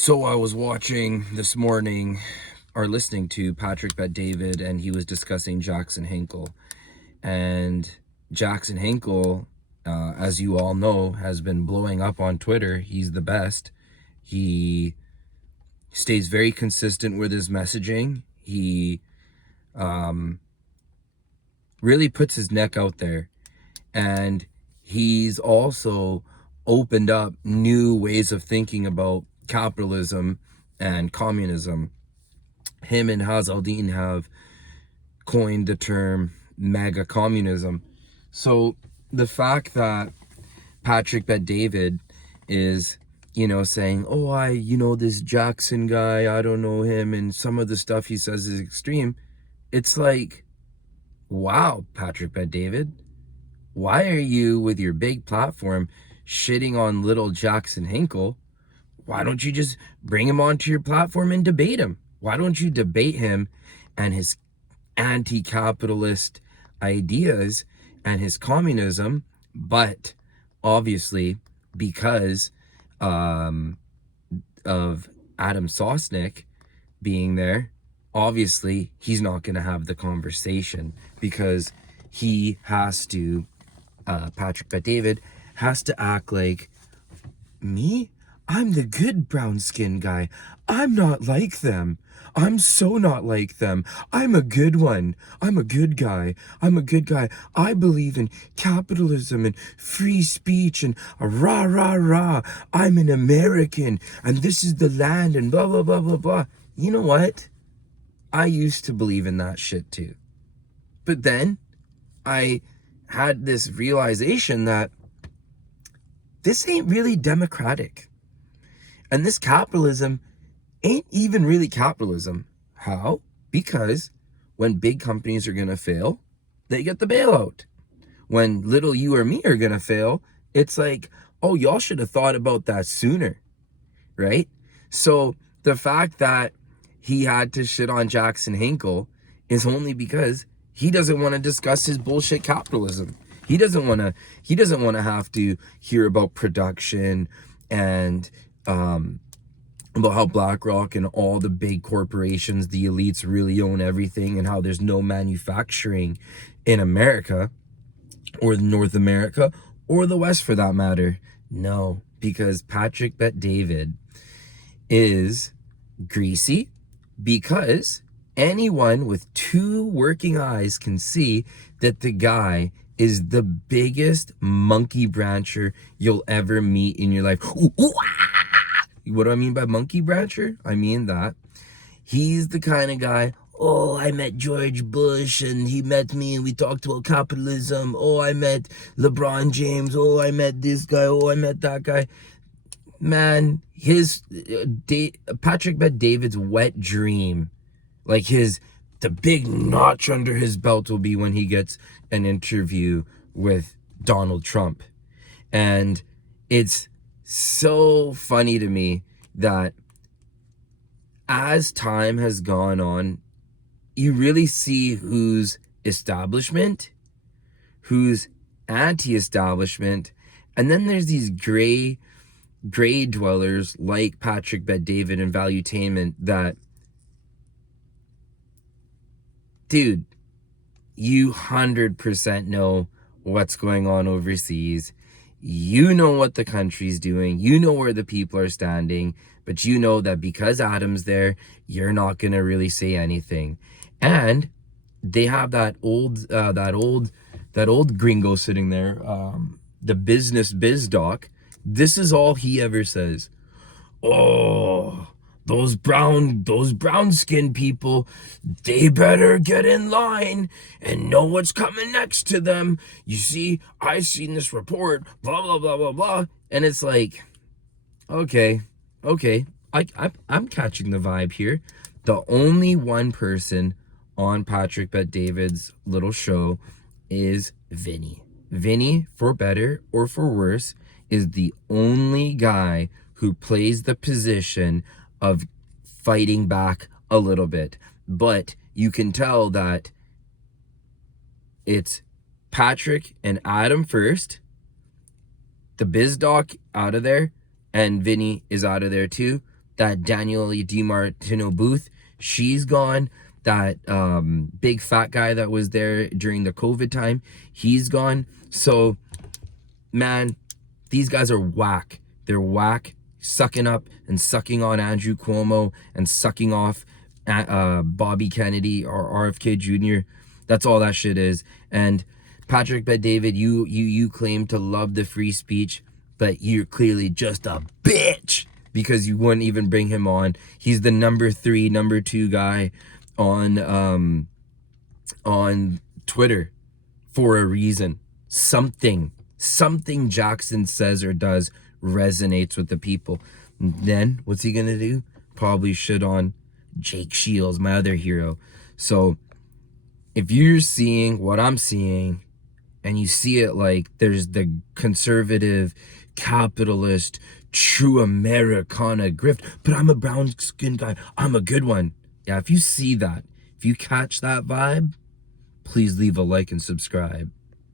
So I was watching this morning, or listening to Patrick Bet-David, and he was discussing Jackson Hinkle. And Jackson Hinkle, as you all know, has been blowing up on Twitter. He's the best. He stays very consistent with his messaging. He really puts his neck out there. And he's also opened up new ways of thinking about capitalism and communism. Him and Hazaldin have coined the term mega communism. So the fact that Patrick Bet-David is, saying, oh, this Jackson guy, I don't know him, and some of the stuff he says is extreme, it's like, wow, Patrick Bet-David, why are you, with your big platform, shitting on little Jackson Hinkle? Why don't you just bring him onto your platform and debate him? Why don't you debate him and his anti-capitalist ideas and his communism? But obviously, because of Adam Sosnick being there, obviously he's not going to have the conversation, because he has to, Patrick Bet-David has to act like, me? I'm the good brown skin guy. I'm not like them. I'm so not like them. I'm a good one. I'm a good guy. I'm a good guy. I believe in capitalism and free speech and a rah, rah, rah. I'm an American and this is the land and blah, blah, blah, blah, blah. You know what? I used to believe in that shit too. But then I had this realization that this ain't really democratic. And this capitalism ain't even really capitalism. How? Because when big companies are going to fail, they get the bailout. When little you or me are going to fail, it's like, oh, y'all should have thought about that sooner, right? So the fact that he had to shit on Jackson Hinkle is only because he doesn't want to discuss his bullshit capitalism. He doesn't want to have to hear about production and about how BlackRock and all the big corporations, the elites, really own everything, and how there's no manufacturing in America or North America or the West for that matter. No, because Patrick Bet-David is greasy, because anyone with two working eyes can see that the guy is the biggest monkey brancher you'll ever meet in your life. Ooh, ooh, ah! What do I mean by monkey brancher? I mean that he's the kind of guy, oh, I met George Bush and he met me and we talked about capitalism. Oh, I met LeBron James. Oh, I met this guy. Oh, I met that guy. Man, his Patrick Bet-David's wet dream, like the big notch under his belt, will be when he gets an interview with Donald Trump. And it's so funny to me that as time has gone on, you really see who's establishment, who's anti-establishment, and then there's these gray dwellers like Patrick Bet-David and Valuetainment that, dude, you 100% know what's going on overseas. You know what the country's doing. You know where the people are standing. But you know that because Adam's there, you're not going to really say anything. And they have that old gringo sitting there, the business biz doc. This is all he ever says. Oh, those brown skinned people, they better get in line and know what's coming next to them. You see, I've seen this report, blah, blah, blah, blah, blah. And it's like, okay. I'm catching the vibe here. The only one person on Patrick Bet-David's little show is Vinny. Vinny, for better or for worse, is the only guy who plays the position of fighting back a little bit. But you can tell that it's Patrick and Adam first, the biz doc out of there, and Vinny is out of there too. that Danielle DiMartino Booth, she's gone. That big fat guy that was there during the COVID time, he's gone. So, man, these guys are whack. They're whack, sucking up and sucking on Andrew Cuomo and sucking off Bobby Kennedy or RFK Jr. That's all that shit is. And Patrick Bet-David, you claim to love the free speech, but you're clearly just a bitch because you wouldn't even bring him on. He's the number 2 guy on Twitter for a reason. Something Jackson says or does resonates with the people. And then what's he gonna do? Probably shit on Jake Shields, my other hero. So if you're seeing what I'm seeing, and you see it like there's the conservative, capitalist, true Americana grift, but I'm a brown skinned guy, I'm a good one. Yeah, if you see that, if you catch that vibe, please leave a like and subscribe.